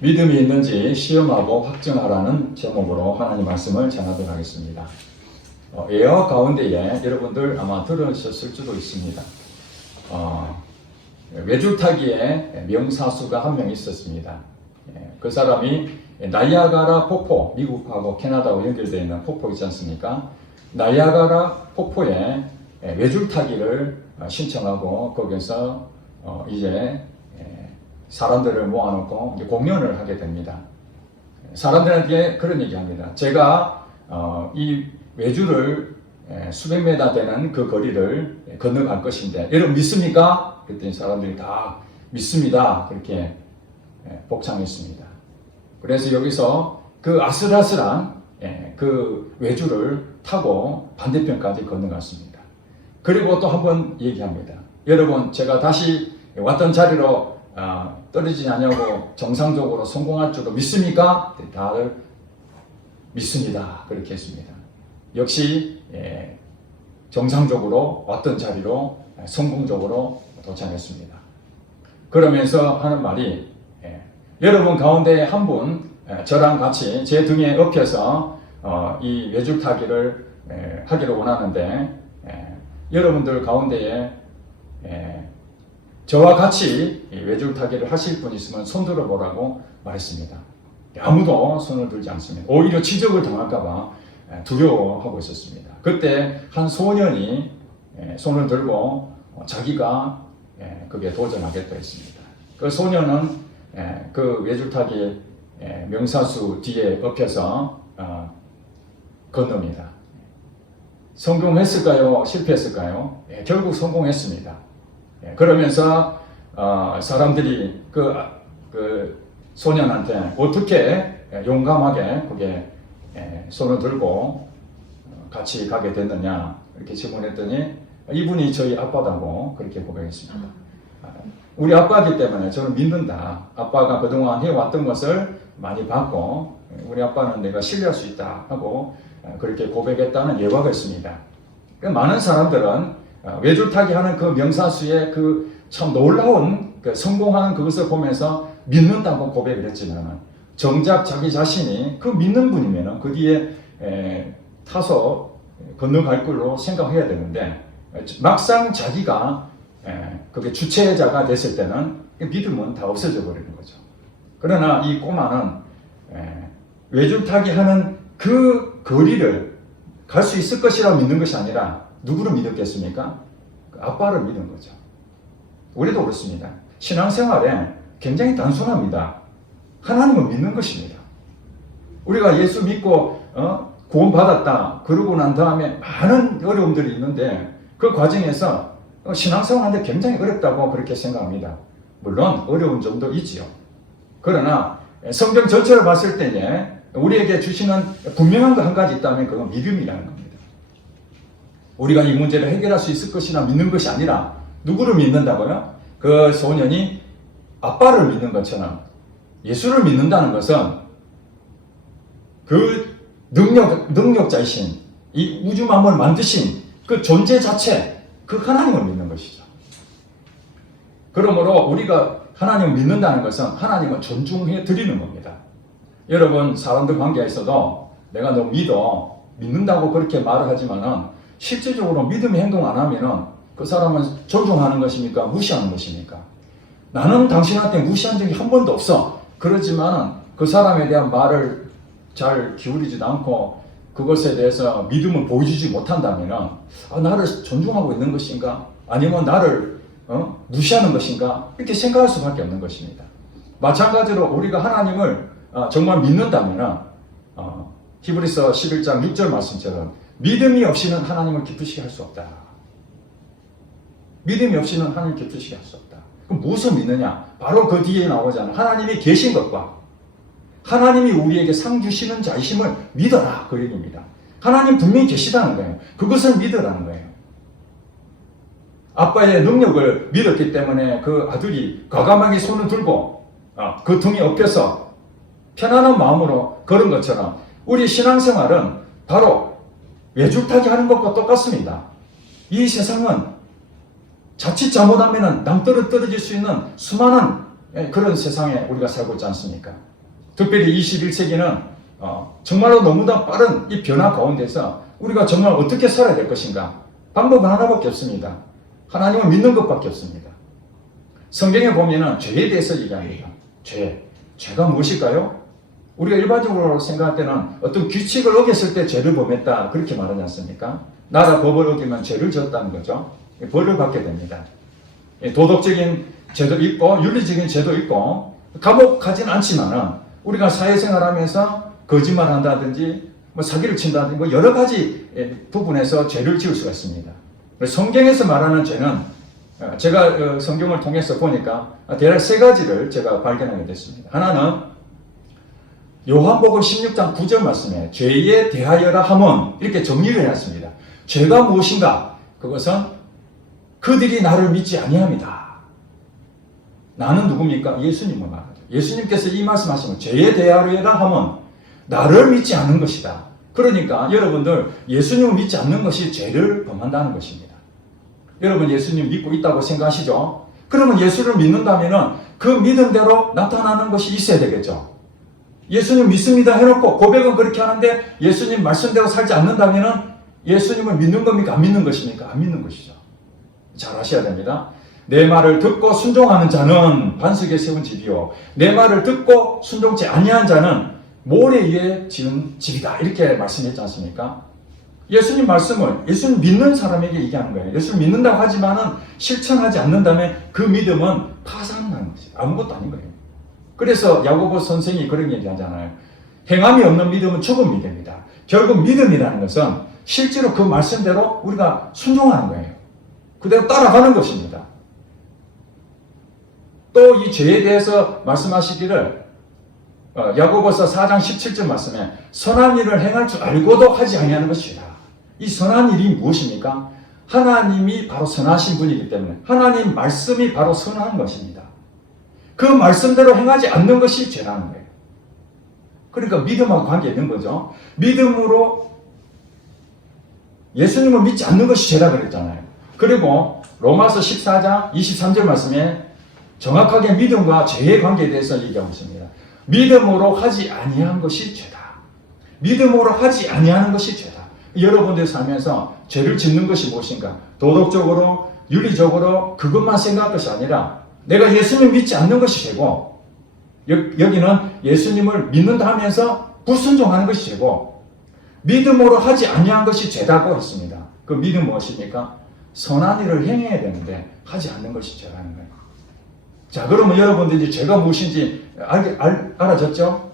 믿음이 있는지 시험하고 확증하라는 제목으로 하나님 말씀을 전하도록 하겠습니다. 예화 가운데에 여러분들 아마 들으셨을 수도 있습니다. 외줄타기에 명사수가 한 명 있었습니다. 그 사람이 나이아가라 폭포, 미국하고 캐나다와 연결되어 있는 폭포 있지 않습니까? 나이아가라 폭포에 외줄타기를 신청하고 거기서 이제 사람들을 모아놓고 공연을 하게 됩니다. 사람들에게 그런 얘기합니다. 제가 이 외줄을 수백 메다 되는 그 거리를 건너갈 것인데 여러분 믿습니까? 그랬더니 사람들이 다 믿습니다. 그렇게 복창했습니다. 그래서 여기서 그 아슬아슬한 그 외줄을 타고 반대편까지 건너갔습니다. 그리고 또 한 번 얘기합니다. 여러분 제가 다시 왔던 자리로 떨어지지 않냐고 정상적으로 성공할 줄로 믿습니까? 다들 믿습니다. 그렇게 했습니다. 역시 정상적으로 왔던 자리로 성공적으로 도착했습니다. 그러면서 하는 말이 여러분 가운데 한 분 저랑 같이 제 등에 엎여서 이 외줄타기를 하기를 원하는데 여러분들 가운데에 저와 같이 외줄타기를 하실 분 있으면 손 들어보라고 말했습니다. 아무도 손을 들지 않습니다. 오히려 지적을 당할까봐 두려워하고 있었습니다. 그때 한 소년이 손을 들고 자기가 그게 도전하겠다 했습니다. 그 소년은 그 외줄타기 명사수 뒤에 엎여서 건넙니다. 성공했을까요? 실패했을까요? 결국 성공했습니다. 그러면서 사람들이 그 소년한테 어떻게 용감하게 그게 손을 들고 같이 가게 됐느냐 이렇게 질문했더니 이분이 저희 아빠다고 그렇게 고백했습니다. 우리 아빠이기 때문에 저는 믿는다. 아빠가 그동안 해왔던 것을 많이 봤고 우리 아빠는 내가 신뢰할 수 있다 하고 그렇게 고백했다는 예화가 있습니다. 많은 사람들은 외줄타기 하는 그 명사수의 그 참 놀라운 그 성공하는 그것을 보면서 믿는다고 고백을 했지만 정작 자기 자신이 그 믿는 분이면 그 뒤에 타서 건너갈 걸로 생각해야 되는데 막상 자기가 그게 주체자가 됐을 때는 믿음은 다 없어져 버리는 거죠. 그러나 이 꼬마는 외줄타기 하는 그 거리를 갈 수 있을 것이라고 믿는 것이 아니라 누구를 믿었겠습니까? 아빠를 믿은 거죠. 우리도 그렇습니다. 신앙생활에 굉장히 단순합니다. 하나님을 믿는 것입니다. 우리가 예수 믿고 구원받았다 그러고 난 다음에 많은 어려움들이 있는데 그 과정에서 신앙생활하는데 굉장히 어렵다고 그렇게 생각합니다. 물론 어려운 점도 있지요. 그러나 성경 전체를 봤을 때에 우리에게 주시는 분명한 거 한 가지 있다면 그건 믿음이라는 겁니다. 우리가 이 문제를 해결할 수 있을 것이나 믿는 것이 아니라 누구를 믿는다고요? 그 소년이 아빠를 믿는 것처럼 예수를 믿는다는 것은 그 능력자이신 이 우주 만물을 만드신 그 존재 자체 그 하나님을 믿는 것이죠. 그러므로 우리가 하나님을 믿는다는 것은 하나님을 존중해 드리는 겁니다. 여러분 사람들 관계에서도 내가 너 믿는다고 그렇게 말을 하지만은 실질적으로 믿음의 행동 안 하면은 그 사람은 존중하는 것입니까? 무시하는 것입니까? 나는 당신한테 무시한 적이 한 번도 없어. 그렇지만 그 사람에 대한 말을 잘 기울이지도 않고 그것에 대해서 믿음을 보여주지 못한다면 나를 존중하고 있는 것인가? 아니면 나를 무시하는 것인가? 이렇게 생각할 수밖에 없는 것입니다. 마찬가지로 우리가 하나님을 정말 믿는다면 히브리서 11장 6절 말씀처럼 믿음이 없이는 하나님을 기쁘시게 할 수 없다. 믿음이 없이는 하나님 기쁘시게 할 수 없다. 그럼 무엇을 믿느냐? 바로 그 뒤에 나오잖아요. 하나님이 계신 것과 하나님이 우리에게 상 주시는 자이심을 믿어라. 그 얘기입니다. 하나님 분명히 계시다는 거예요. 그것을 믿으라는 거예요. 아빠의 능력을 믿었기 때문에 그 아들이 과감하게 손을 들고 그 등에 엎여서 편안한 마음으로 걸은 것처럼 우리 신앙생활은 바로 외줄타기 하는 것과 똑같습니다. 이 세상은 자칫 잘못하면 남들을 떨어질 수 있는 수많은 그런 세상에 우리가 살고 있지 않습니까? 특별히 21세기는 정말로 너무나 빠른 이 변화 가운데서 우리가 정말 어떻게 살아야 될 것인가? 방법은 하나밖에 없습니다. 하나님을 믿는 것밖에 없습니다. 성경에 보면은 죄에 대해서 얘기합니다. 죄가 무엇일까요? 우리가 일반적으로 생각할 때는 어떤 규칙을 어겼을 때 죄를 범했다 그렇게 말하지 않습니까? 나라 법을 어기면 죄를 졌다는 거죠. 벌을 받게 됩니다. 도덕적인 죄도 있고 윤리적인 죄도 있고 감옥 가진 않지만은 우리가 사회생활하면서 거짓말한다든지 뭐 사기를 친다든지 뭐 여러 가지 부분에서 죄를 지을 수가 있습니다. 성경에서 말하는 죄는 제가 성경을 통해서 보니까 대략 세 가지를 제가 발견하게 됐습니다. 하나는 요한복음 16장 9절 말씀에 죄에 대하여라 함은 이렇게 정리를 해놨습니다. 죄가 무엇인가? 그것은 그들이 나를 믿지 아니함이다. 나는 누굽니까? 예수님을 말하죠. 예수님께서 이 말씀하시면 죄에 대하여라 함은 나를 믿지 않는 것이다. 그러니까 여러분들 예수님을 믿지 않는 것이 죄를 범한다는 것입니다. 여러분 예수님 믿고 있다고 생각하시죠? 그러면 예수를 믿는다면 그 믿음대로 나타나는 것이 있어야 되겠죠. 예수님 믿습니다 해놓고 고백은 그렇게 하는데 예수님 말씀대로 살지 않는다면 예수님을 믿는 겁니까? 안 믿는 것입니까? 안 믿는 것이죠. 잘 아셔야 됩니다. 내 말을 듣고 순종하는 자는 반석에 세운 집이요 내 말을 듣고 순종치 아니한 자는 모래 위에 지은 집이다 이렇게 말씀했지 않습니까? 예수님 말씀을 예수님 믿는 사람에게 얘기하는 거예요. 예수님 믿는다고 하지만은 실천하지 않는다면 그 믿음은 파산나는 것이에요. 아무것도 아닌 거예요. 그래서 야고보 선생이 그런 얘기 하잖아요. 행함이 없는 믿음은 죽은 믿음이다. 결국 믿음이라는 것은 실제로 그 말씀대로 우리가 순종하는 거예요. 그대로 따라가는 것입니다. 또 이 죄에 대해서 말씀하시기를 야고보서 4장 17절 말씀에 선한 일을 행할 줄 알고도 하지 아니하는 것이다. 이 선한 일이 무엇입니까? 하나님이 바로 선하신 분이기 때문에 하나님 말씀이 바로 선한 것입니다. 그 말씀대로 행하지 않는 것이 죄라는 거예요. 그러니까 믿음하고 관계 있는 거죠. 믿음으로 예수님을 믿지 않는 것이 죄라 그랬잖아요. 그리고 로마서 14장 23절 말씀에 정확하게 믿음과 죄의 관계에 대해서 얘기하고 있습니다. 믿음으로 하지 아니한 것이 죄다. 믿음으로 하지 아니하는 것이 죄다. 여러분들 살면서 죄를 짓는 것이 무엇인가? 도덕적으로, 윤리적으로 그것만 생각할 것이 아니라 내가 예수님 믿지 않는 것이 죄고 여기는 예수님을 믿는다 하면서 불순종하는 것이 죄고 믿음으로 하지 아니한 것이 죄다고 했습니다. 그 믿음 무엇입니까? 선한 일을 행해야 되는데 하지 않는 것이 죄라는 거예요. 자, 그러면 여러분들이 죄가 무엇인지 알아졌죠?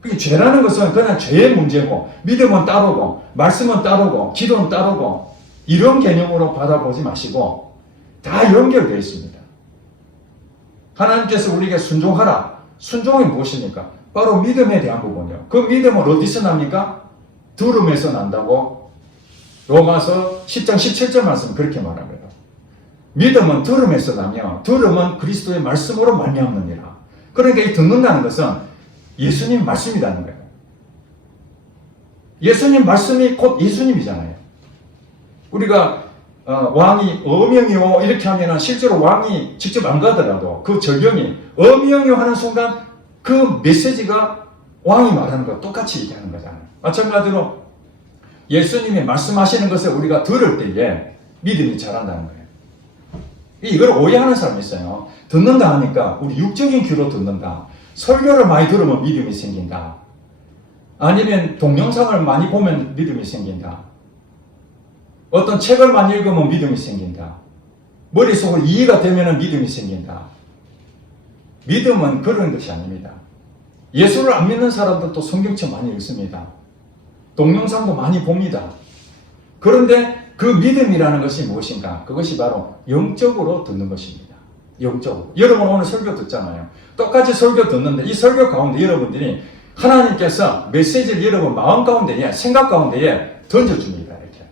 그게 죄라는 것은 그냥 죄의 문제고 믿음은 따르고 말씀은 따르고 기도는 따르고 이런 개념으로 받아보지 마시고 다 연결되어 있습니다. 하나님께서 우리에게 순종하라. 순종이 무엇입니까? 바로 믿음에 대한 부분이요. 그 믿음은 어디서 납니까? 들음에서 난다고 로마서 10장 17절 말씀 그렇게 말합니다. 믿음은 들음에서 나며 들음은 그리스도의 말씀으로 말미암느니라. 그러니까 이 듣는다는 것은 예수님 말씀이라는 거예요. 예수님 말씀이 곧 예수님이잖아요. 우리가 왕이 어명이요 이렇게 하면은 실제로 왕이 직접 안 가더라도 그 절경이 어명이요 하는 순간 그 메시지가 왕이 말하는 거 똑같이 얘기하는 거잖아요. 마찬가지로 예수님이 말씀하시는 것을 우리가 들을 때에 믿음이 자란다는 거예요. 이걸 오해하는 사람이 있어요. 듣는다 하니까 우리 육적인 귀로 듣는다. 설교를 많이 들으면 믿음이 생긴다. 아니면 동영상을 많이 보면 믿음이 생긴다. 어떤 책을 많이 읽으면 믿음이 생긴다. 머릿속으로 이해가 되면 믿음이 생긴다. 믿음은 그런 것이 아닙니다. 예수를 안 믿는 사람들도 성경책 많이 읽습니다. 동영상도 많이 봅니다. 그런데 그 믿음이라는 것이 무엇인가? 그것이 바로 영적으로 듣는 것입니다. 영적으로. 여러분 오늘 설교 듣잖아요. 똑같이 설교 듣는데 이 설교 가운데 여러분들이 하나님께서 메시지를 여러분 마음 가운데에 생각 가운데에 던져줍니다. 이렇게.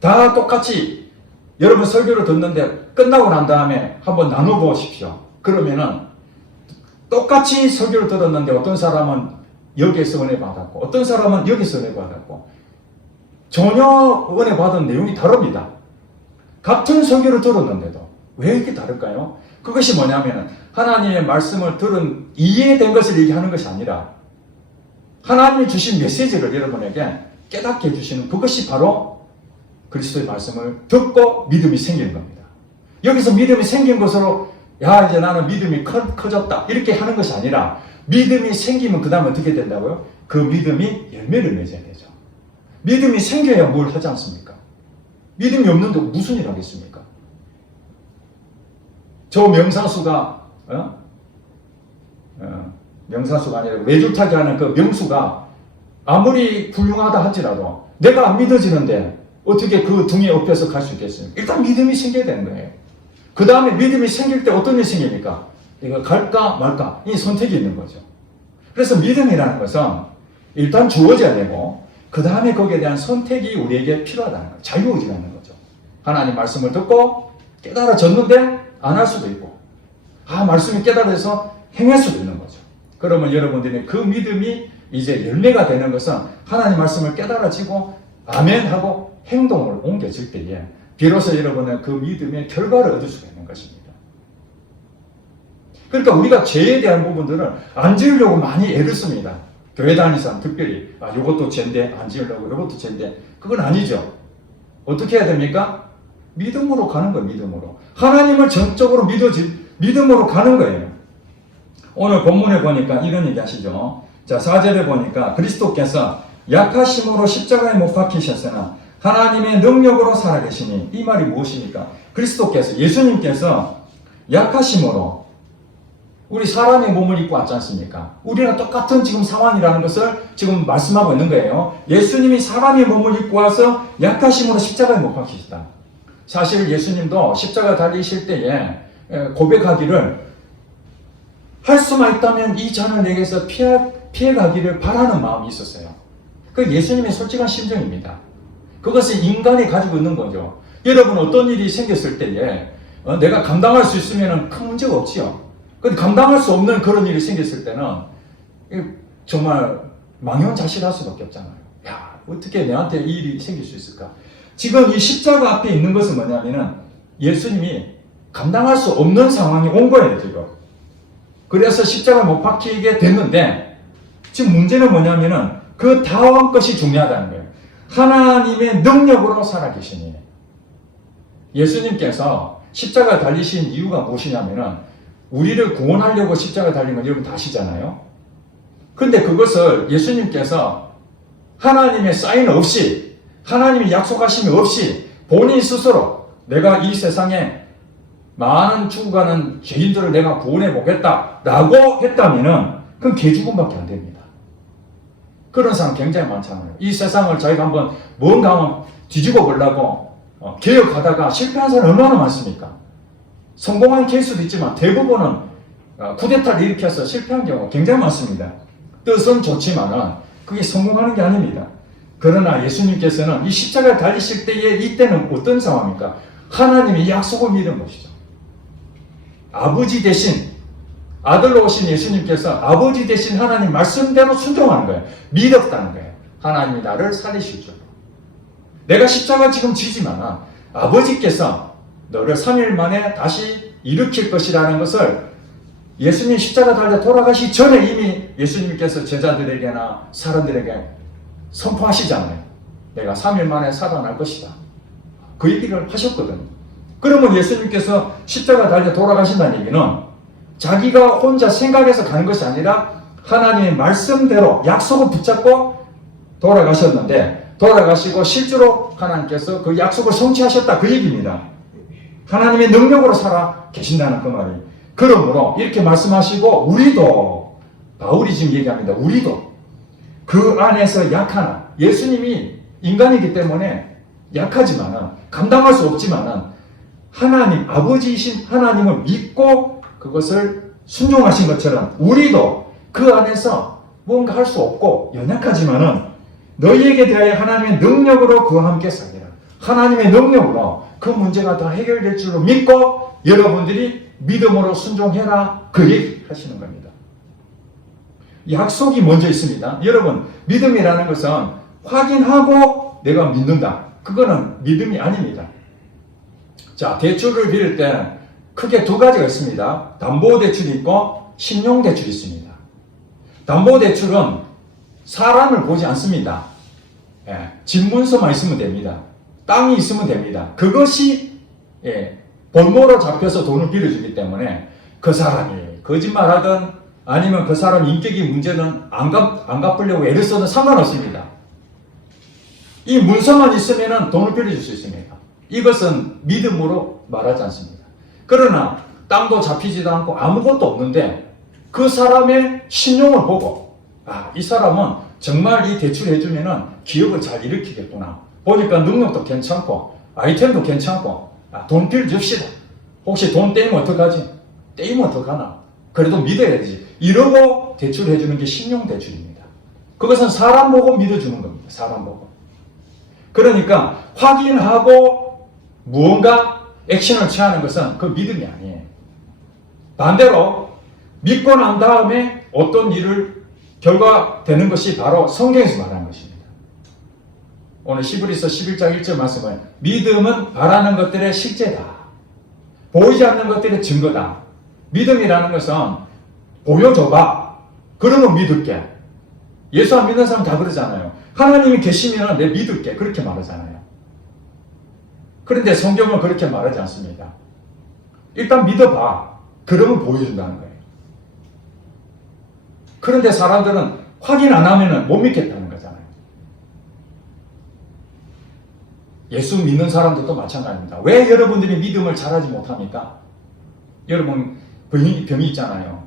다 똑같이 여러분 설교를 듣는데 끝나고 난 다음에 한번 나눠보십시오. 그러면은 똑같이 설교를 들었는데 어떤 사람은 여기에서 은혜 받았고 어떤 사람은 여기서 은혜 받았고 전혀 은혜 받은 내용이 다릅니다. 같은 설교를 들었는데도 왜 이렇게 다를까요? 그것이 뭐냐면 하나님의 말씀을 들은 이해된 것을 얘기하는 것이 아니라 하나님이 주신 메시지를 여러분에게 깨닫게 해주시는 그것이 바로 그리스도의 말씀을 듣고 믿음이 생기는 겁니다. 여기서 믿음이 생긴 것으로 야 이제 나는 믿음이 커졌다 이렇게 하는 것이 아니라 믿음이 생기면 그 다음 어떻게 된다고요? 그 믿음이 열매를 맺어야 되죠. 믿음이 생겨야 뭘 하지 않습니까? 믿음이 없는데 무슨 일 하겠습니까? 저 명사수가 명사수가 아니라 외줄타기 하는 그 명수가 아무리 훌륭하다 할지라도 내가 안 믿어지는데 어떻게 그 등에 업혀서 갈 수 있겠습니까? 일단 믿음이 생겨야 되는 거예요. 그 다음에 믿음이 생길 때 어떤 일이 생깁니까? 이거 갈까 말까 이 선택이 있는 거죠. 그래서 믿음이라는 것은 일단 주어져야 되고 그 다음에 거기에 대한 선택이 우리에게 필요하다는 거예요. 자유의지가 있는 거죠. 하나님 말씀을 듣고 깨달아졌는데 안 할 수도 있고 말씀이 깨달아서 행할 수도 있는 거죠. 그러면 여러분들이 그 믿음이 이제 열매가 되는 것은 하나님 말씀을 깨달아지고 아멘하고 행동을 옮겨질 때에 비로소 여러분은 그 믿음의 결과를 얻을 수가 있는 것입니다. 그러니까 우리가 죄에 대한 부분들을 안 지으려고 많이 애를 씁니다. 교회 다니는 사람 특별히 이것도 죄인데 안 지으려고 이것도 죄인데 그건 아니죠. 어떻게 해야 됩니까? 믿음으로 가는 거예요. 믿음으로. 하나님을 전적으로 믿음으로 가는 거예요. 오늘 본문에 보니까 이런 얘기 하시죠. 자, 4절에 보니까 그리스도께서 약하심으로 십자가에 못 박히셨으나 하나님의 능력으로 살아계시니 이 말이 무엇입니까? 그리스도께서 예수님께서 약하심으로 우리 사람의 몸을 입고 왔지 않습니까? 우리랑 똑같은 지금 상황이라는 것을 지금 말씀하고 있는 거예요. 예수님이 사람의 몸을 입고 와서 약하심으로 십자가에 못 박히시다. 사실 예수님도 십자가 달리실 때에 고백하기를 할 수만 있다면 이 잔을 내게서 피해가기를 바라는 마음이 있었어요. 그 예수님의 솔직한 심정입니다. 그것을 인간이 가지고 있는 거죠. 여러분 어떤 일이 생겼을 때에 내가 감당할 수 있으면 큰 문제가 없지요. 근데 감당할 수 없는 그런 일이 생겼을 때는 정말 망연자실할 수밖에 없잖아요. 야, 어떻게 내한테 이 일이 생길 수 있을까? 지금 이 십자가 앞에 있는 것은 뭐냐면은 예수님이 감당할 수 없는 상황이 온 거예요, 지금. 그래서 십자가 못 박히게 됐는데 지금 문제는 뭐냐면은 그 다음 것이 중요하다는 거예요. 하나님의 능력으로 살아계시니 예수님께서 십자가 달리신 이유가 무엇이냐면은 우리를 구원하려고 십자가 달린 건 여러분 다 아시잖아요. 근데 그것을 예수님께서 하나님의 사인 없이 하나님이 약속하심이 없이 본인 스스로 내가 이 세상에 많은 죽어가는 죄인들을 내가 구원해 보겠다라고 했다면은 그건 개죽음밖에 안 됩니다. 그런 사람 굉장히 많잖아요. 이 세상을 자기가 한번 뭔가 한번 뒤집어 보려고 개혁하다가 실패한 사람 얼마나 많습니까? 성공한 케이스도 있지만 대부분은 쿠데타를 일으켜서 실패한 경우가 굉장히 많습니다. 뜻은 좋지만은 그게 성공하는 게 아닙니다. 그러나 예수님께서는 이 십자가를 달리실 때에 이때는 어떤 상황입니까? 하나님의 약속을 믿은 것이죠. 아버지 대신 아들로 오신 예수님께서 아버지 대신 하나님 말씀대로 순종하는 거예요. 믿었다는 거예요. 하나님이 나를 살리실 줄. 내가 십자가 지금 지지만 아버지께서 너를 3일 만에 다시 일으킬 것이라는 것을 예수님 십자가 달려 돌아가시 전에 이미 예수님께서 제자들에게나 사람들에게 선포하시잖아요. 내가 3일 만에 살아날 것이다. 그 얘기를 하셨거든요. 그러면 예수님께서 십자가 달려 돌아가신다는 얘기는 자기가 혼자 생각해서 가는 것이 아니라 하나님의 말씀대로 약속을 붙잡고 돌아가셨는데 돌아가시고 실제로 하나님께서 그 약속을 성취하셨다 그 얘기입니다. 하나님의 능력으로 살아 계신다는 그 말이. 그러므로 이렇게 말씀하시고 우리도 바울이 지금 얘기합니다. 우리도 그 안에서 약하나 예수님이 인간이기 때문에 약하지만은 감당할 수 없지만은 하나님 아버지이신 하나님을 믿고 그것을 순종하신 것처럼 우리도 그 안에서 뭔가 할 수 없고 연약하지만은 너희에게 대하여 하나님의 능력으로 그와 함께 살리라. 하나님의 능력으로 그 문제가 다 해결될 줄로 믿고 여러분들이 믿음으로 순종해라. 그 얘기 하시는 겁니다. 약속이 먼저 있습니다. 여러분 믿음이라는 것은 확인하고 내가 믿는다. 그거는 믿음이 아닙니다. 자, 대출을 빌릴 때 크게 두 가지가 있습니다. 담보대출이 있고 신용대출이 있습니다. 담보대출은 사람을 보지 않습니다. 집 문서만 있으면 됩니다. 땅이 있으면 됩니다. 그것이 볼모로 잡혀서 돈을 빌려주기 때문에 그 사람이 거짓말하든 아니면 그 사람 인격이 문제는 안 갚으려고 애를 써도 상관없습니다. 이 문서만 있으면 돈을 빌려줄 수 있습니다. 이것은 믿음으로 말하지 않습니다. 그러나 땅도 잡히지도 않고 아무것도 없는데 그 사람의 신용을 보고 이 사람은 정말 이 대출해주면 기업을 잘 일으키겠구나. 보니까 능력도 괜찮고 아이템도 괜찮고 돈 빌려줍시다. 혹시 돈 떼이면 어떡하지? 떼이면 어떡하나? 그래도 믿어야 되지. 이러고 대출해주는 게 신용대출입니다. 그것은 사람 보고 믿어주는 겁니다. 사람 보고. 그러니까 확인하고 무언가 액션을 취하는 것은 그 믿음이 아니에요. 반대로 믿고 난 다음에 어떤 일을 결과되는 것이 바로 성경에서 말하는 것입니다. 오늘 히브리서 11장 1절 말씀은 믿음은 바라는 것들의 실제다. 보이지 않는 것들의 증거다. 믿음이라는 것은 보여줘봐. 그러면 믿을게. 예수 안 믿는 사람 다 그러잖아요. 하나님이 계시면 내 믿을게. 그렇게 말하잖아요. 그런데 성경은 그렇게 말하지 않습니다. 일단 믿어봐. 그러면 보여준다는 거예요. 그런데 사람들은 확인 안 하면 못 믿겠다는 거잖아요. 예수 믿는 사람들도 마찬가지입니다. 왜 여러분들이 믿음을 잘하지 못합니까? 여러분 병이 있잖아요.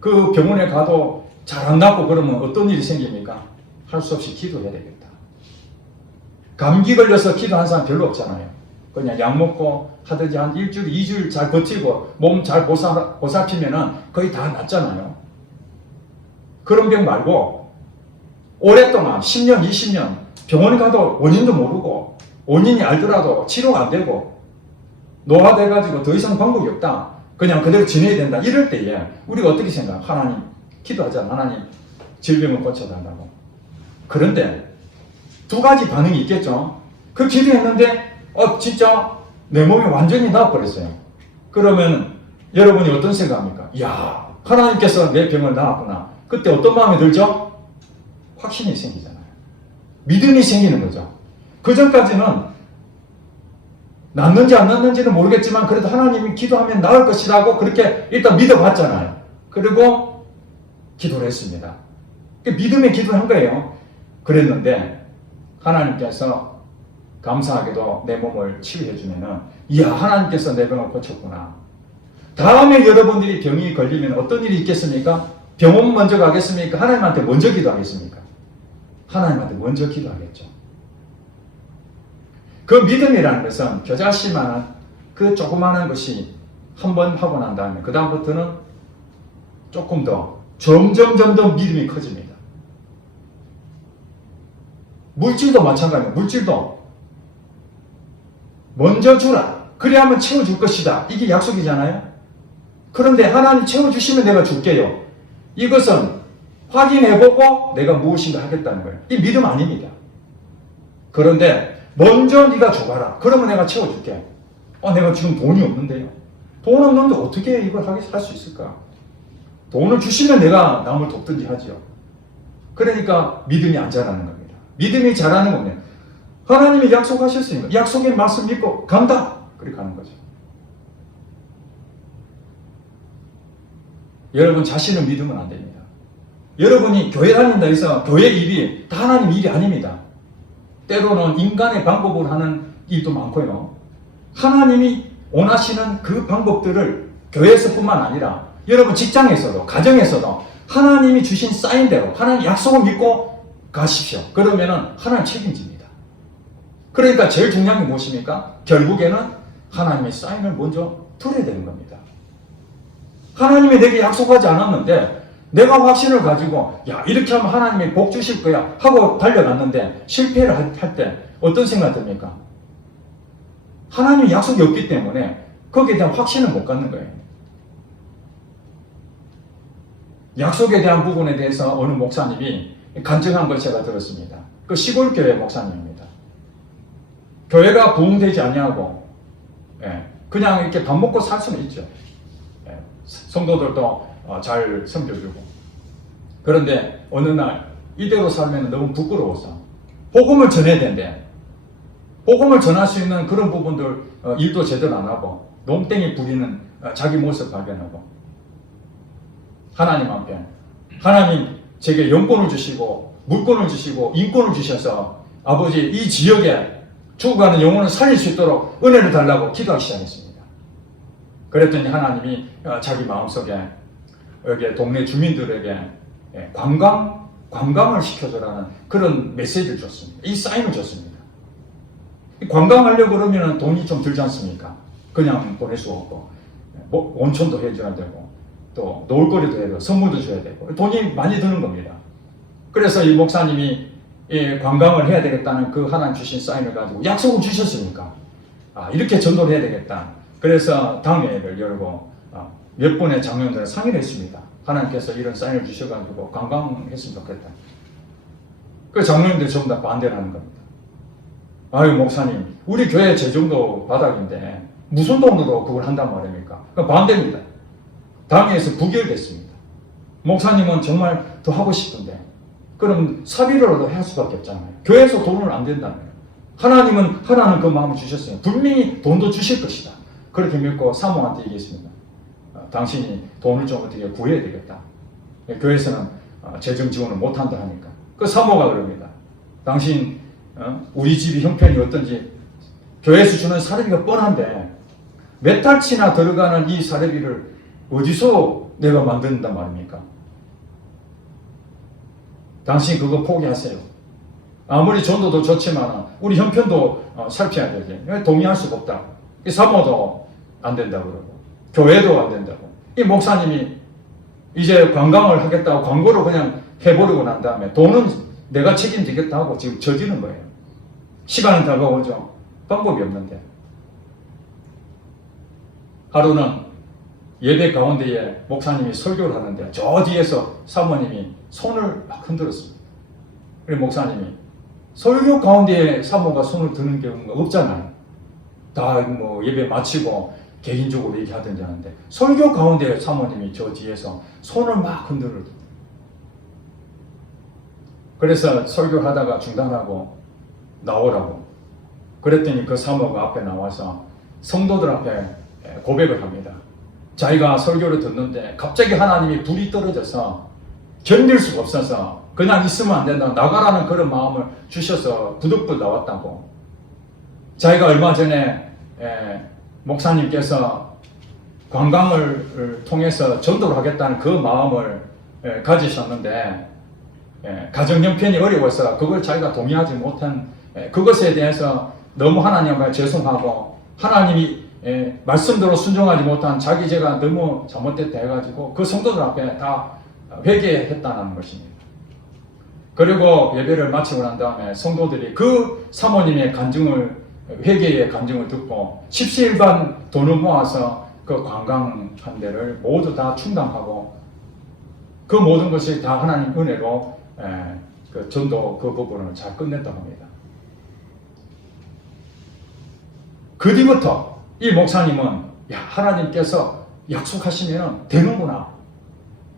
그 병원에 가도 잘 안 낫고 그러면 어떤 일이 생깁니까? 할 수 없이 기도해야 되겠다. 감기 걸려서 기도하는 사람 별로 없잖아요. 그냥 약 먹고 하든지 한 일주일, 2주일 잘 버티고 몸 잘 보살피면은 거의 다 낫잖아요. 그런 병 말고 오랫동안 10년, 20년 병원에 가도 원인도 모르고 원인이 알더라도 치료가 안 되고 노화돼가지고 더 이상 방법이 없다. 그냥 그대로 지내야 된다. 이럴 때에 우리가 어떻게 생각해요? 하나님 기도하자. 하나님 질병을 고쳐달라고. 그런데 두 가지 반응이 있겠죠. 그 기도했는데 진짜 내 몸이 완전히 나아버렸어요. 그러면 여러분이 어떤 생각합니까? 이야, 하나님께서 내 병을 나았구나. 그때 어떤 마음이 들죠? 확신이 생기잖아요. 믿음이 생기는 거죠. 그 전까지는 낫는지 안 낫는지는 모르겠지만 그래도 하나님이 기도하면 나을 것이라고 그렇게 일단 믿어봤잖아요. 그리고 기도를 했습니다. 믿음의 기도를 한 거예요. 그랬는데 하나님께서 감사하게도 내 몸을 치유해 주면은 이야, 하나님께서 내 병을 고쳤구나. 다음에 여러분들이 병이 걸리면 어떤 일이 있겠습니까? 병원 먼저 가겠습니까? 하나님한테 먼저 기도하겠습니까? 하나님한테 먼저 기도하겠죠. 그 믿음이라는 것은 겨자씨만한 그 조그마한 것이 한 번 하고 난 다음에 그 다음부터는 조금 더 점점 더 믿음이 커집니다. 물질도 마찬가지입니다. 물질도 먼저 주라. 그래야만 채워줄 것이다. 이게 약속이잖아요. 그런데 하나님 채워주시면 내가 줄게요. 이것은 확인해보고 내가 무엇인가 하겠다는 거예요. 이 믿음 아닙니다. 그런데 먼저 네가 줘봐라. 그러면 내가 채워줄게. 내가 지금 돈이 없는데요. 돈 없는데 어떻게 이걸 할 수 있을까? 돈을 주시면 내가 남을 돕든지 하죠. 그러니까 믿음이 안 자라는 겁니다. 믿음이 자라는 거는 하나님이 약속하셨으니까 약속의 말씀 믿고 간다. 그렇게 하는 거죠. 여러분 자신을 믿으면 안 됩니다. 여러분이 교회 다닌다 해서 교회 일이 다 하나님 일이 아닙니다. 때로는 인간의 방법으로 하는 일도 많고요. 하나님이 원하시는 그 방법들을 교회에서뿐만 아니라 여러분 직장에서도 가정에서도 하나님이 주신 사인대로 하나님 약속을 믿고 가십시오. 그러면은 하나님 책임집니다. 그러니까 제일 중요한 게 무엇입니까? 결국에는 하나님의 사인을 먼저 드려야 되는 겁니다. 하나님이 내게 약속하지 않았는데 내가 확신을 가지고 이렇게 하면 하나님이 복 주실 거야 하고 달려갔는데 실패를 할 때 어떤 생각 듭니까? 하나님이 약속이 없기 때문에 거기에 대한 확신을 못 갖는 거예요. 약속에 대한 부분에 대해서 어느 목사님이 간증한 걸 제가 들었습니다. 그 시골교회 목사님입니다. 교회가 부흥되지 아니하고 그냥 이렇게 밥 먹고 살 수는 있죠. 예, 성도들도 잘 섬겨주고. 그런데 어느 날 이대로 살면 너무 부끄러워서 복음을 전해야 된대. 복음을 전할 수 있는 그런 부분들 일도 제대로 안 하고 농땡이 부리는 자기 모습 발견하고 하나님 앞에 하나님 제게 영권을 주시고 물권을 주시고 인권을 주셔서 아버지 이 지역에 죽어가는 영혼을 살릴 수 있도록 은혜를 달라고 기도하기 시작했습니다. 그랬더니 하나님이 자기 마음속에 여기 동네 주민들에게 관광을 시켜줘라는 그런 메시지를 줬습니다. 이 사인을 줬습니다. 관광하려고 그러면 돈이 좀 들지 않습니까? 그냥 보낼 수 없고 온천도 해줘야 되고 또 놀거리도 해야 되고 선물도 줘야 되고 돈이 많이 드는 겁니다. 그래서 이 목사님이 관광을 해야 되겠다는 그 하나님 주신 사인을 가지고 약속을 주셨으니까 이렇게 전도를 해야 되겠다. 그래서 당회를 열고 몇 분의 장로들과 상의를 했습니다. 하나님께서 이런 사인을 주셔가지고 관광했으면 좋겠다. 그 장로님들 전부 다 반대를 하는 겁니다. 아유 목사님 우리 교회 재정도 바닥인데 무슨 돈으로 그걸 한단 말입니까? 반대입니다. 당회에서 부결됐습니다. 목사님은 정말 더 하고 싶은데 그럼 사비로라도 할 수밖에 없잖아요. 교회에서 돈을 안 된다면 하나님은 그 마음을 주셨어요. 분명히 돈도 주실 것이다. 그렇게 믿고 사모한테 얘기했습니다. 당신이 돈을 좀 어떻게 구해야 되겠다. 교회에서는 재정 지원을 못한다 하니까 그 사모가 그럽니다. 당신 우리 집이 형편이 어떤지 교회에서 주는 사례비가 뻔한데 몇 달치나 들어가는 이 사례비를 어디서 내가 만든단 말입니까? 당신 그거 포기하세요. 아무리 전도도 좋지만 우리 형편도 살펴야 되지. 동의할 수가 없다. 이 사모도 안 된다고 그러고 교회도 안 된다고. 이 목사님이 이제 관광을 하겠다고 광고를 그냥 해버리고 난 다음에 돈은 내가 책임지겠다 하고 지금 저지는 거예요. 시간은 다가오죠. 방법이 없는데. 하루는 예배 가운데에 목사님이 설교를 하는데 저 뒤에서 사모님이 손을 막 흔들었습니다. 그리고 목사님이 설교 가운데에 사모가 손을 드는 경우가 없잖아요. 다 뭐 예배 마치고 개인적으로 얘기하든지 하는데 설교 가운데 사모님이 저 뒤에서 손을 막 흔들었어요. 그래서 설교하다가 중단하고 나오라고. 그랬더니 그 사모가 앞에 나와서 성도들 앞에 고백을 합니다. 자기가 설교를 듣는데 갑자기 하나님이 불이 떨어져서 견딜 수가 없어서 그냥 있으면 안 된다. 나가라는 그런 마음을 주셔서 부득불 나왔다고. 자기가 얼마 전에 목사님께서 관광을 통해서 전도를 하겠다는 그 마음을 가지셨는데 가정 형편이 어려워서 그걸 자기가 동의하지 못한 그것에 대해서 너무 하나님 앞에 죄송하고 하나님이 말씀대로 순종하지 못한 자기 죄가 너무 잘못됐다 해가지고 그 성도들 앞에 다 회개했다는 것입니다. 그리고 예배를 마치고 난 다음에 성도들이 그 사모님의 간증을 회개의 간증을 듣고 십시일반 돈을 모아서 그 관광한 데를 모두 다 충당하고 그 모든 것이 다 하나님 은혜로 그 전도 그 부분을 잘 끝냈다고 합니다. 그 뒤부터 이 목사님은 야 하나님께서 약속하시면 되는구나.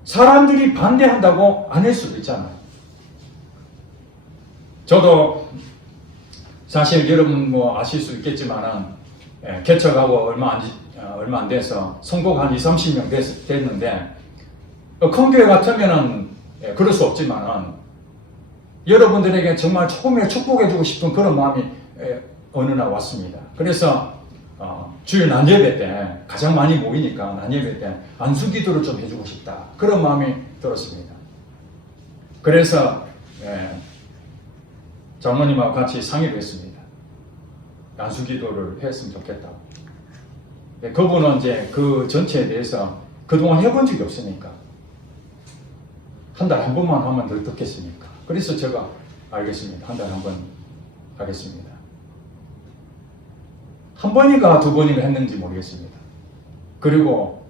사람들이 반대한다고 안 할 수도 있잖아요. 저도 사실 여러분 뭐 아실 수 있겠지만은 개척하고 얼마 안 돼서 성도가 한 20-30명 됐는데 큰 교회 같으면은 그럴 수 없지만은 여러분들에게 정말 조금이라도 축복해주고 싶은 그런 마음이 어느 날 왔습니다. 그래서 주일 난예배 때 가장 많이 모이니까 난예배 때 안수기도를 좀 해주고 싶다. 그런 마음이 들었습니다. 그래서 장로님하고 같이 상의를 했습니다. 안수기도를 했으면 좋겠다. 그분은 이제 그 전체에 대해서 그동안 해본 적이 없으니까 한 달에 한 번만 하면 늘 듣겠습니까? 그래서 제가 알겠습니다. 한 달에 한 번 하겠습니다. 한 번인가 두 번인가 했는지 모르겠습니다. 그리고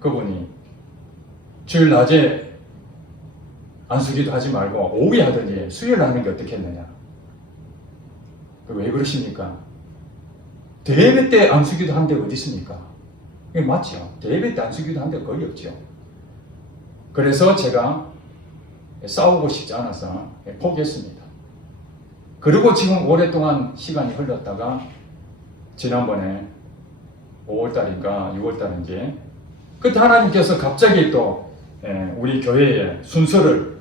그분이 주일 낮에 안수기도 하지 말고 오후에 하더니 수요일 하는 게 어떻겠느냐. 왜 그러십니까? 대예배 때 안수기도 한 데가 어디 있습니까? 이게 맞죠? 대예배 때 안수기도 한 데가 거의 없죠. 그래서 제가 싸우고 싶지 않아서 포기했습니다. 그리고 지금 오랫동안 시간이 흘렀다가 지난번에 5월달인가 6월달인지 그때 하나님께서 갑자기 또 우리 교회의 순서를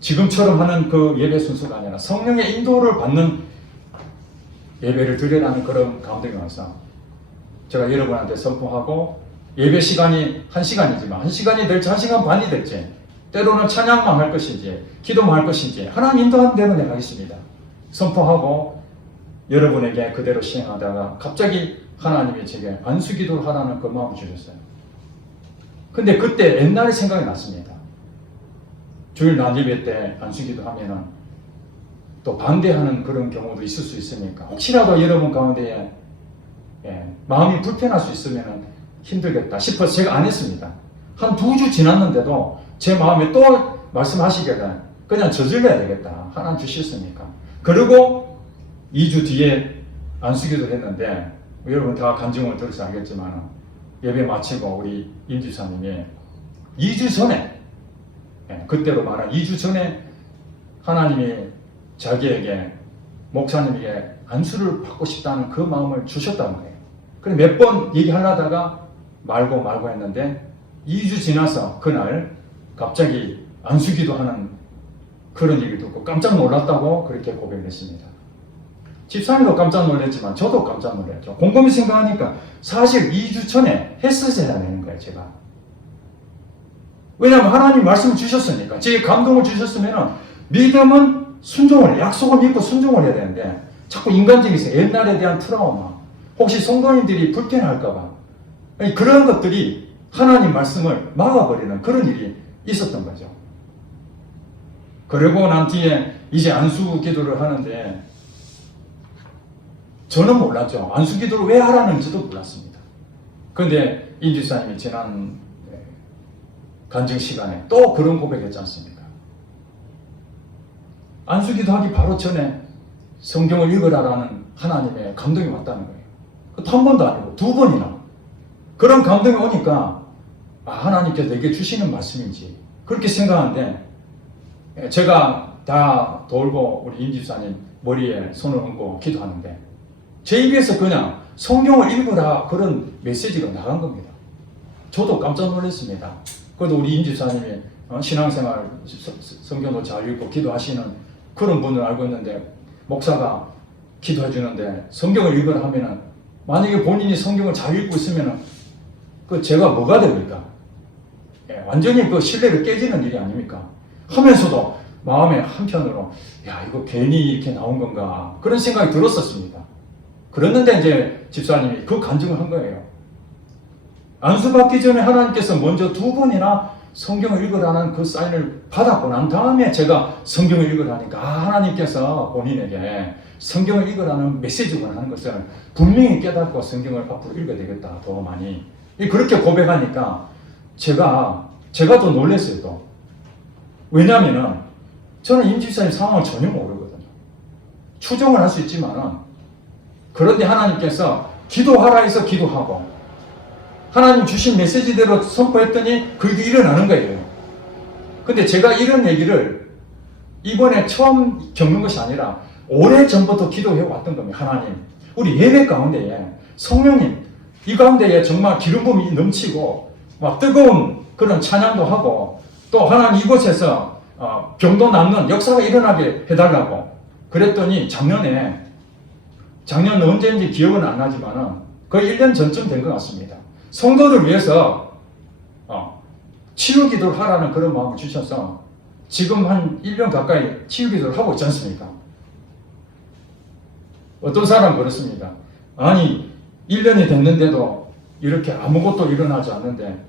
지금처럼 하는 그 예배 순서가 아니라 성령의 인도를 받는 예배를 드리라는 그런 가운데 와서 제가 여러분한테 선포하고 예배 시간이 1시간이지만 1시간이 될지 1시간 반이 될지 때로는 찬양만 할 것인지 기도만 할 것인지 하나님 인도하는 대로 내가 하겠습니다. 선포하고 여러분에게 그대로 시행하다가 갑자기 하나님이 제게 안수기도를 하라는 그 마음을 주셨어요. 근데 그때 옛날에 생각이 났습니다. 주일 낮예배 때 안수기도 하면은 또 반대하는 그런 경우도 있을 수 있으니까 혹시라도 여러분 가운데 마음이 불편할 수 있으면 힘들겠다 싶어서 제가 안 했습니다. 한 2주 지났는데도 제 마음에 또 말씀하시기를 그냥 저질러야 되겠다. 하나님 주셨으니까. 그리고 2주 뒤에 안수기도를 했는데 여러분 다 간증을 들어서 알겠지만 예배 마치고 우리 임지사님이 2주 전에 그때로 말한 2주 전에 하나님이 자기에게 목사님에게 안수를 받고 싶다는 그 마음을 주셨단 말이에요. 그래 몇 번 얘기하려다가 말고 했는데 2주 지나서 그날 갑자기 안수기도 하는 그런 얘기 듣고 깜짝 놀랐다고 그렇게 고백을 했습니다. 집사님도 깜짝 놀랐지만 저도 깜짝 놀랐죠. 곰곰이 생각하니까 사실 2주 전에 했어야 되는 거예요, 제가. 왜냐하면 하나님 말씀을 주셨으니까. 제게 감동을 주셨으면 믿음은 순종을 해. 약속을 믿고 순종을 해야 되는데 자꾸 인간적이서 옛날에 대한 트라우마 혹시 성도님들이 불편할까봐 그런 것들이 하나님 말씀을 막아버리는 그런 일이 있었던 거죠. 그리고 난 뒤에 이제 안수 기도를 하는데 저는 몰랐죠. 안수 기도를 왜 하라는지도 몰랐습니다. 그런데 임지사님이 지난 간증 시간에 또 그런 고백했지 않습니까? 안수 기도하기 바로 전에 성경을 읽으라라는 하나님의 감동이 왔다는 거예요. 한 번도 아니고 2번이나 그런 감동이 오니까 하나님께서 내게 주시는 말씀인지 그렇게 생각하는데 제가 다 돌고 우리 임지사님 머리에 손을 얹고 기도하는데 제 입에서 그냥 성경을 읽으라 그런 메시지가 나간 겁니다. 저도 깜짝 놀랐습니다. 그래도 우리 임지사님이 신앙생활 성경도 잘 읽고 기도하시는 그런 분을 알고 있는데 목사가 기도해 주는데 성경을 읽으라 하면은 만약에 본인이 성경을 잘 읽고 있으면은 그 제가 뭐가 됩니까? 완전히 그 신뢰를 깨지는 일이 아닙니까? 하면서도 마음에 한편으로 야 이거 괜히 이렇게 나온 건가 그런 생각이 들었었습니다. 그랬는데 이제 집사님이 그 간증을 한 거예요. 안수 받기 전에 하나님께서 먼저 2번이나 성경을 읽으라는 그 사인을 받았고 난 다음에 제가 성경을 읽으라니까 하나님께서 본인에게 성경을 읽으라는 메시지를 하는 것을 분명히 깨닫고 성경을 앞으로 읽어야 되겠다 더 많이 그렇게 고백하니까 제가 더 놀랐어요. 또 왜냐하면 저는 임지사님 상황을 전혀 모르거든요. 추정을 할 수 있지만은 그런데 하나님께서 기도하라 해서 기도하고 하나님 주신 메시지대로 선포했더니 그 일이 일어나는 거예요. 근데 제가 이런 얘기를 이번에 처음 겪는 것이 아니라 오래전부터 기도해 왔던 겁니다. 하나님, 우리 예배 가운데에 성령님, 이 가운데에 정말 기름 부음이 넘치고 막 뜨거운 그런 찬양도 하고 또 하나님 이곳에서 병도 낫는 역사가 일어나게 해달라고 그랬더니 작년 언제인지 기억은 안 나지만은 거의 1년 전쯤 된 것 같습니다. 성도를 위해서 치유 기도를 하라는 그런 마음을 주셔서 지금 한 1년 가까이 치유 기도를 하고 있지 않습니까? 어떤 사람은 그렇습니다. 아니 1년이 됐는데도 이렇게 아무것도 일어나지 않는데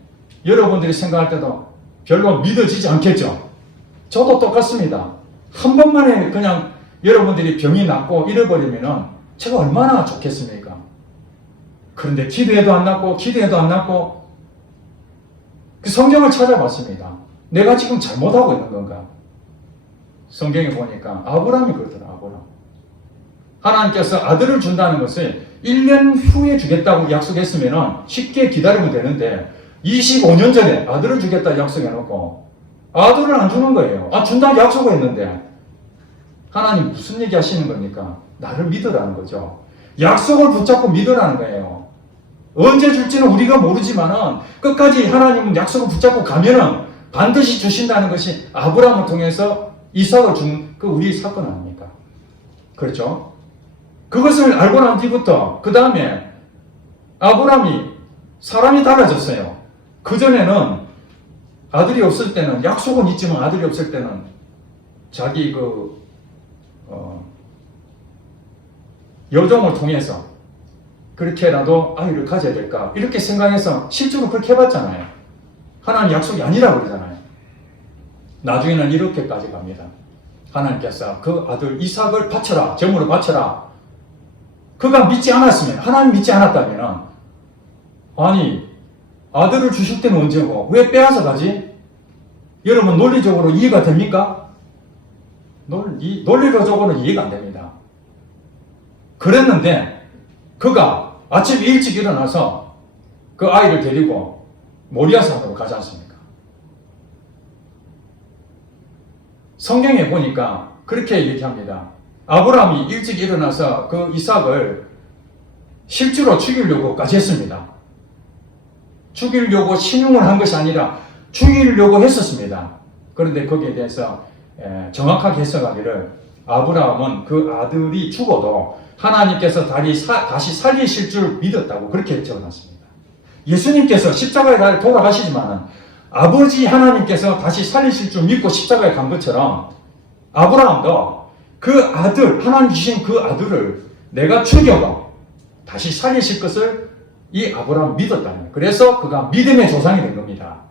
여러분들이 생각할 때도 별로 믿어지지 않겠죠? 저도 똑같습니다. 한 번만에 그냥 여러분들이 병이 낫고 잃어버리면 제가 얼마나 좋겠습니까? 그런데 기도해도 안 낫고 그 성경을 찾아봤습니다. 내가 지금 잘못하고 있는 건가? 성경에 보니까 아브라함이 그러더라. 아브라함. 하나님께서 아들을 준다는 것을 1년 후에 주겠다고 약속했으면 쉽게 기다리면 되는데 25년 전에 아들을 주겠다 약속해놓고 아들을 안 주는 거예요. 준다고 약속을 했는데 하나님 무슨 얘기 하시는 겁니까? 나를 믿으라는 거죠. 약속을 붙잡고 믿으라는 거예요. 언제 줄지는 우리가 모르지만은 끝까지 하나님 약속을 붙잡고 가면은 반드시 주신다는 것이 아브라함을 통해서 이삭을 준 그 우리 사건 아닙니까? 그렇죠? 그것을 알고 난 뒤부터 그 다음에 아브라함이 사람이 달라졌어요. 그전에는 아들이 없을 때는 약속은 있지만 아들이 없을 때는 자기 여종을 통해서 그렇게라도 아이를 가져야 될까 이렇게 생각해서 실제로 그렇게 해봤잖아요. 하나님 약속이 아니라고 그러잖아요. 나중에는 이렇게까지 갑니다. 하나님께서 그 아들 이삭을 바쳐라, 제물로 바쳐라. 그가 믿지 않았으면, 하나님 믿지 않았다면 아니 아들을 주실 때는 언제고 왜 빼앗아 가지? 여러분 논리적으로 이해가 됩니까? 논리적으로는 이해가 안 됩니다. 그랬는데 그가 아침 일찍 일어나서 그 아이를 데리고 모리아산으로 가지 않습니까? 성경에 보니까 그렇게 얘기합니다. 아브라함이 일찍 일어나서 그 이삭을 실제로 죽이려고까지 했습니다. 죽이려고 신용을 한 것이 아니라 죽이려고 했었습니다. 그런데 거기에 대해서 정확하게 해석하기를 아브라함은 그 아들이 죽어도 하나님께서 다시 살리실 줄 믿었다고 그렇게 적어놨습니다. 예수님께서 십자가에 돌아가시지만 아버지 하나님께서 다시 살리실 줄 믿고 십자가에 간 것처럼 아브라함도 그 아들, 하나님 주신 그 아들을 내가 죽여도 다시 살리실 것을 이 아브라함 믿었다는 거예요. 그래서 그가 믿음의 조상이 된 겁니다.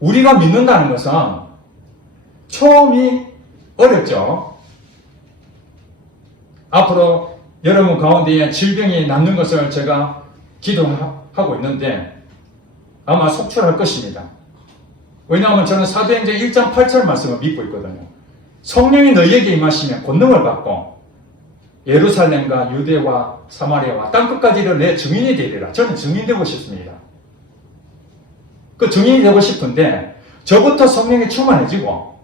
우리가 믿는다는 것은 처음이 어렵죠. 앞으로 여러분 가운데에 질병이 낫는 것을 제가 기도하고 있는데 아마 속출할 것입니다. 왜냐하면 저는 사도행전 1장 8절 말씀을 믿고 있거든요. 성령이 너희에게 임하시면 권능을 받고 예루살렘과 유대와 사마리아와 땅끝까지를 내 증인이 되리라. 저는 증인 되고 싶습니다. 그 증인이 되고 싶은데 저부터 성령이 충만해지고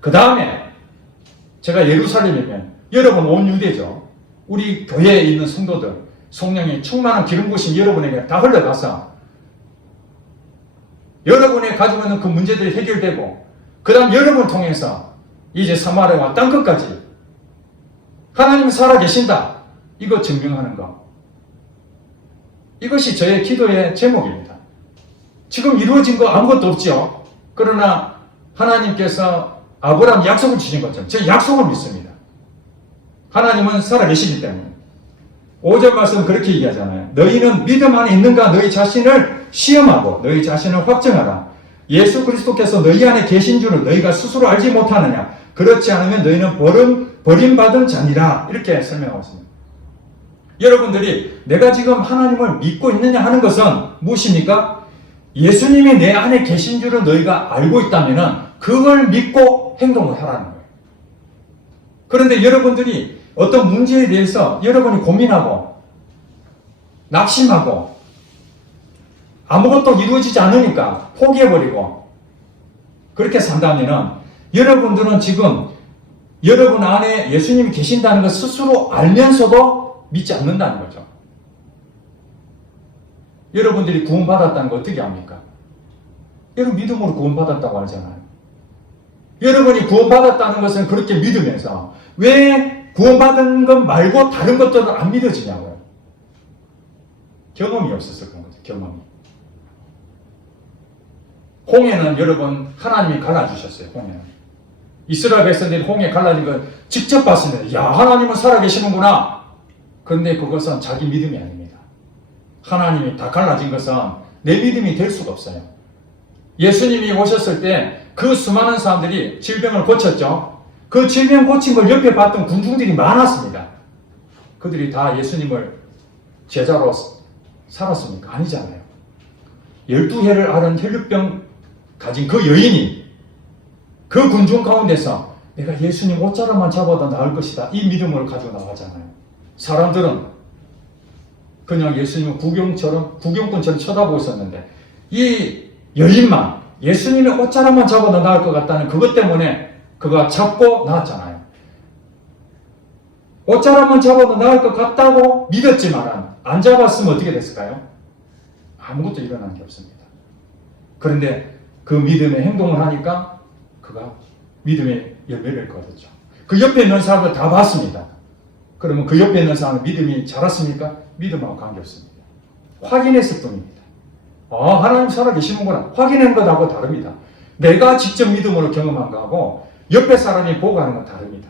그 다음에 제가 예루살렘이면 여러분 온 유대죠. 우리 교회에 있는 성도들 성령이 충만한 기름 부으심 여러분에게 다 흘러가서 여러분이 가지고 있는 그 문제들이 해결되고 그 다음 여러분을 통해서 이제 사마리아와 땅끝까지 하나님이 살아계신다. 이거 증명하는 거. 이것이 저의 기도의 제목입니다. 지금 이루어진 거 아무것도 없죠. 그러나 하나님께서 아브라함 약속을 주신 것처럼 제 약속을 믿습니다. 하나님은 살아계시기 때문에 5절 말씀 그렇게 얘기하잖아요. 너희는 믿음 안에 있는가 너희 자신을 시험하고 너희 자신을 확정하라. 예수 그리스도께서 너희 안에 계신 줄을 너희가 스스로 알지 못하느냐. 그렇지 않으면 너희는 버림받은 자니라. 이렇게 설명하고 있습니다. 여러분들이 내가 지금 하나님을 믿고 있느냐 하는 것은 무엇입니까? 예수님이 내 안에 계신 줄을 너희가 알고 있다면 그걸 믿고 행동을 하라는 거예요. 그런데 여러분들이 어떤 문제에 대해서 여러분이 고민하고 낙심하고 아무것도 이루어지지 않으니까 포기해버리고 그렇게 산다면 여러분들은 지금 여러분 안에 예수님이 계신다는 걸 스스로 알면서도 믿지 않는다는 거죠. 여러분들이 구원받았다는 걸 어떻게 합니까? 여러분 믿음으로 구원받았다고 하잖아요. 여러분이 구원받았다는 것은 그렇게 믿으면서 왜 구원받은 것 말고 다른 것들은 안 믿어지냐고요. 경험이 없었을 그런 거죠. 경험이. 홍해는 여러분 하나님이 갈라주셨어요. 홍해는. 이스라엘 백성들이 홍해 갈라진 걸 직접 봤습니다. 야, 하나님은 살아계시는구나. 그런데 그것은 자기 믿음이 아닙니다. 하나님이 다 갈라진 것은 내 믿음이 될 수가 없어요. 예수님이 오셨을 때 그 수많은 사람들이 질병을 고쳤죠. 그 질병 고친 걸 옆에 봤던 군중들이 많았습니다. 그들이 다 예수님을 제자로 살았습니까? 아니잖아요. 12해를 앓은 혈류병 가진 그 여인이 그 군중 가운데서 내가 예수님 옷자락만 잡아도 나을 것이다. 이 믿음을 가지고 나가잖아요. 사람들은 그냥 예수님을 구경꾼처럼 쳐다보고 있었는데 이 여인만 예수님의 옷자락만 잡아도 나을 것 같다는 그것 때문에 그가 잡고 나왔잖아요. 옷자락만 잡아도 나을 것 같다고 믿었지만 안 잡았으면 어떻게 됐을까요? 아무것도 일어난 게 없습니다. 그런데 그 믿음의 행동을 하니까 그가 믿음의 열매를 거뒀죠. 그 옆에 있는 사람들 다 봤습니다. 그러면 그 옆에 있는 사람은 믿음이 자랐습니까? 믿음하고 관계없습니다. 확인했을 뿐입니다. 하나님 살아계시는구나. 확인한 것하고 다릅니다. 내가 직접 믿음으로 경험한 것하고 옆에 사람이 보고 하는 건 다릅니다.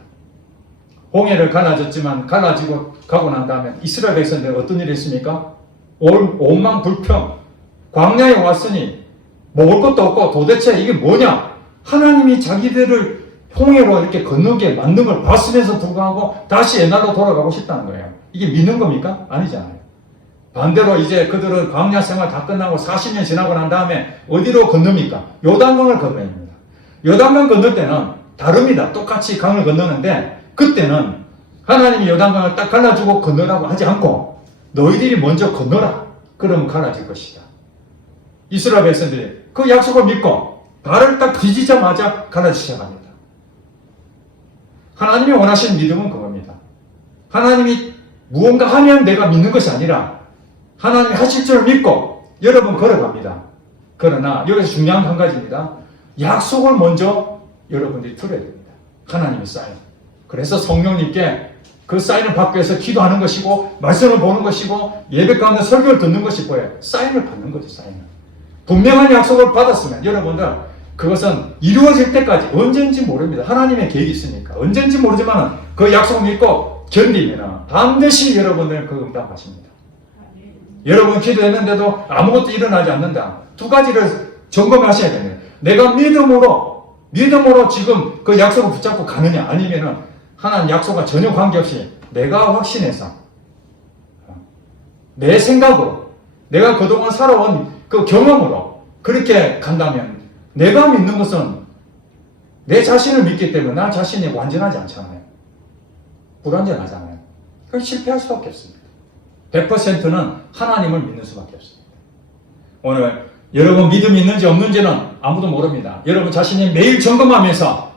홍해를 갈라졌지만 갈라지고 가고 난 다음에 이스라엘 백성들 어떤 일이 있습니까? 오만 불평, 광야에 왔으니 먹을 것도 없고 도대체 이게 뭐냐? 하나님이 자기들을 홍해로 이렇게 건너게 만든 걸 봤으면서 불구하고 다시 옛날로 돌아가고 싶다는 거예요. 이게 믿는 겁니까? 아니잖아요. 반대로 이제 그들은 광야 생활 다 끝나고 40년 지나고 난 다음에 어디로 건넙니까? 요단강을 건너야 합니다. 요단강 건널 때는 다릅니다. 똑같이 강을 건너는데 그때는 하나님이 요단강을 딱 갈라주고 건너라고 하지 않고 너희들이 먼저 건너라. 그러면 갈라질 것이다. 이스라엘 백성들이 그 약속을 믿고 발을 딱 뒤지자마자 갈라지기 시작합니다. 하나님이 원하시는 믿음은 그겁니다. 하나님이 무언가 하면 내가 믿는 것이 아니라 하나님이 하실 줄 믿고 여러분 걸어갑니다. 그러나 여기서 중요한 한 가지입니다. 약속을 먼저 여러분들이 들어야 됩니다. 하나님의 사인. 그래서 성령님께 그 사인을 받기 위해서 기도하는 것이고 말씀을 보는 것이고 예배 가운데 설교를 듣는 것이 뭐예요? 사인을 받는 거죠. 사인을. 분명한 약속을 받았으면 여러분들 그것은 이루어질 때까지 언제인지 모릅니다. 하나님의 계획이 있으니까 언제인지 모르지만 그 약속을 믿고 견디면 반드시 여러분들 그 응답하십니다. 여러분 기도했는데도 아무것도 일어나지 않는다. 두 가지를 점검하셔야 됩니다. 내가 믿음으로 지금 그 약속을 붙잡고 가느냐 아니면은 하나님 약속과 전혀 관계없이 내가 확신해서 내 생각으로 내가 그동안 살아온 그 경험으로 그렇게 간다면 내가 믿는 것은 내 자신을 믿기 때문에 나 자신이 완전하지 않잖아요. 불완전하잖아요. 그럼 실패할 수밖에 없습니다. 100%는 하나님을 믿는 수밖에 없습니다. 오늘 여러분 믿음이 있는지 없는지는 아무도 모릅니다. 여러분 자신이 매일 점검하면서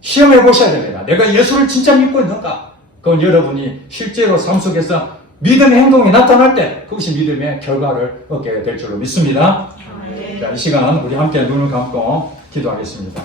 시험해 보셔야 됩니다. 내가 예수를 진짜 믿고 있는가? 그건 여러분이 실제로 삶 속에서 믿음의 행동이 나타날 때 그것이 믿음의 결과를 얻게 될 줄로 믿습니다. 자, 이 시간 우리 함께 눈을 감고 기도하겠습니다.